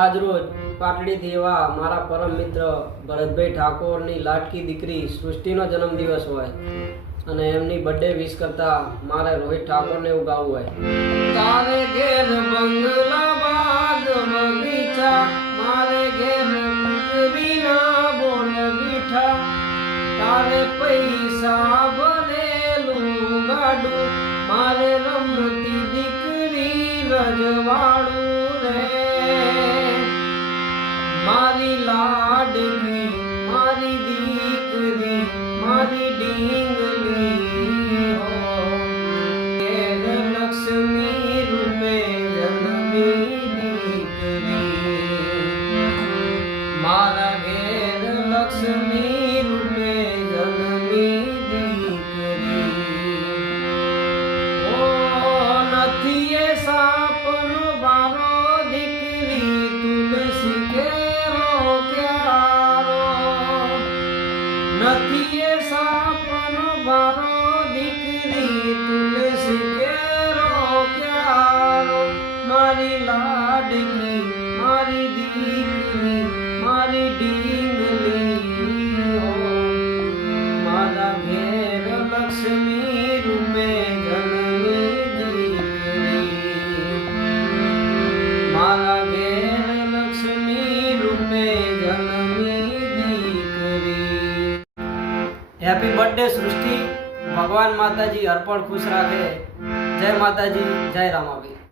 આજ રોજ પાટડીથી એવા મારા પરમ મિત્ર ભરતભાઈ ઠાકોરની લાડકી દીકરી સૃષ્ટિનો જન્મદિવસ હોય અને એમની બર્થડે વિશ કરતા મારે રોહિત ઠાકોરને એવું ગાવું હોય। તારે ઘેર બંગલા બાગ બગીચા, મારે ઘેર કુકરીના બોલ બીઠા, તારે પૈસા ભરેલું ગાડું, મારે રમતી દીકરી રજવાડું રે। મારી લાડકી મારી દીકરી મારી ડીંગલી હો, ઘેર લક્ષ્મી રૂપે જન્મી દીકરી, મારા ઘેર લક્ષ્મી રૂપે જન્મી દીકરી। ઓ નથી એ સાપનો વારો દીકરી તુલસી કેરો ક્યારો, નથી એ સાપનો વારો દીકરી તુલસી કેરો ક્યારો, મારી લાડકી મારી દીકરી મારી ડીંગલી હો, મારા ઘેર લક્ષ્મી રૂપે જન્મી દીકરી, મારા ઘેર લક્ષ્મી રૂપે જન્મી દીકરી। હેપી બર્થડે સૃષ્ટિ, ભગવાન માતાજી અર્પણ ખુશ રાખે। જય માતાજી, જય રામાભાઈ।